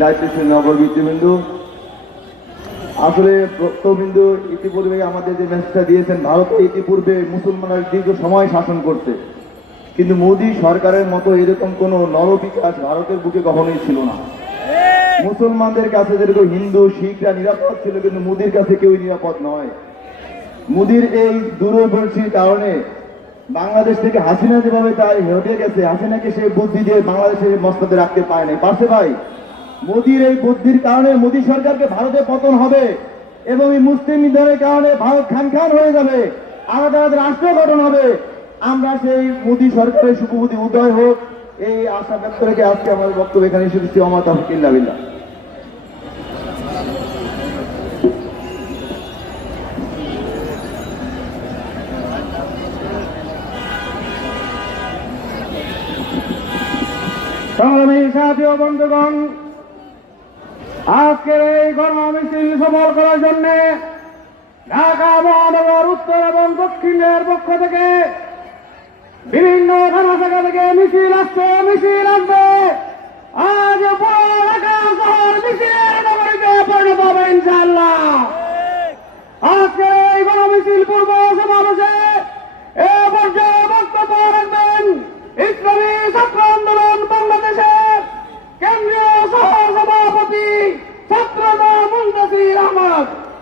দায়িত্বশীল নগর আসলে ভক্তবিন্দু ইতিপূর্বে আমাদের যে মেসেজটা দিয়েছেন, ভারতে ইতিপূর্বে মুসলমানরা দীর্ঘ সময় শাসন করতে কিন্তু মোদী সরকারের মতো এরকম কোন নরবিকাশ ভারতের বুকে কখনোই ছিল না। মুসলমানদের কাছে যেরকম হিন্দু, শিখরা নিরাপদ ছিল, কিন্তু মোদির কাছে কেউই নিরাপদ নয়। মোদির এই দূরদর্শীর কারণে বাংলাদেশ থেকে হাসিনা যেভাবে তাই হেঁটে গেছে, হাসিনাকে সেই বুদ্ধি দিয়ে বাংলাদেশের মস্তাদে রাখতে পারে নাই। পারছে ভাই? মোদির এই বুদ্ধির কারণে মোদী সরকারকে ভারতে পতন হবে এবং এই মুসলিম নিধনের কারণে ভারত খান খান হয়ে যাবে। আলাদা আলাদা রাষ্ট্র গঠন হবে। আমরা সেই মোদী সরকারের সুখবুদ্ধি উদয় হোক, এই আশা ব্যক্ত রেখে আজকে আমাদের বক্তব্য এখানে এসেছি অমত আহকিল্লা বন্ধুগণ, আজকের এই গণমিছিল সফল করার জন্য ঢাকা মহানগর উত্তর এবং দক্ষিণের পক্ষ থেকে বিভিন্ন শাখা থেকে মিছিল আসছে, মিছিল আসবে। আজ মিছিলের নগরীতে পরিণত হবে ইনশাআল্লাহ। আজকে এই গণমিছিল পূর্ব সমাবেশে এ পর্যায়ে বক্তব্য রাখবেন ইসলামী ছাত্র আন্দোলন বাংলাদেশের কেন্দ্রীয় সহ সভাপতি ছাত্রদা মুন্তাসির আহমদ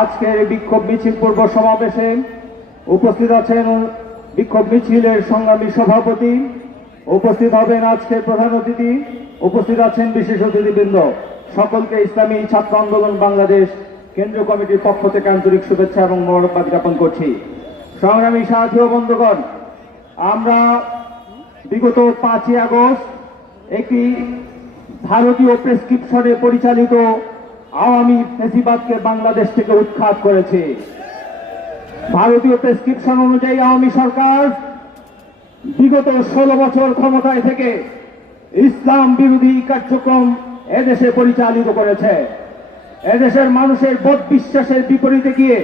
আজকের বিক্ষোভ মিছিল পূর্ব সমাবেশে উপস্থিত আছেন বিক্ষোভ মিছিলের সংগ্রামী সভাপতি। উপস্থিত হবেন আজকের প্রধান অতিথি। উপস্থিত আছেন বিশেষ অতিথিবৃন্দ। সকলকে ইসলামী ছাত্র আন্দোলন বাংলাদেশ কেন্দ্রীয় কমিটির পক্ষ থেকে আন্তরিক শুভেচ্ছা এবং মোবারকবাদ জ্ঞাপন করছি। সংগ্রামী ও বন্ধুগণ, আমরা বিগত পাঁচই আগস্ট একটি ভারতীয় প্রেসক্রিপশনে পরিচালিত আওয়ামী ফেসিবাদকে বাংলাদেশ থেকে উৎখাত করেছে। ভারতীয় প্রেসক্রিপশন অনুযায়ী আওয়ামী সরকার বিগত ষোলো বছর ক্ষমতায় থেকে ইসলাম বিরোধী কার্যক্রম এদেশে পরিচালিত করেছে। এদেশের মানুষের বোধ বিশ্বাসের বিপরীতে গিয়ে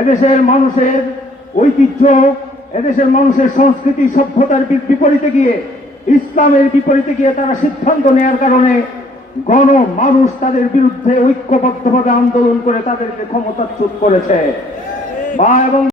এদেশের মানুষের ঐতিহ্য, এদেশের মানুষের সংস্কৃতি, সভ্যতার বিপরীতে গিয়ে ইসলামের বিপরীতে গিয়ে তারা সিদ্ধান্ত নেয়ার কারণে গণ মানুষ তাদের বিরুদ্ধে ঐক্যবদ্ধভাবে আন্দোলন করে তাদেরকে ক্ষমতাচ্যুত করেছে। বা এবং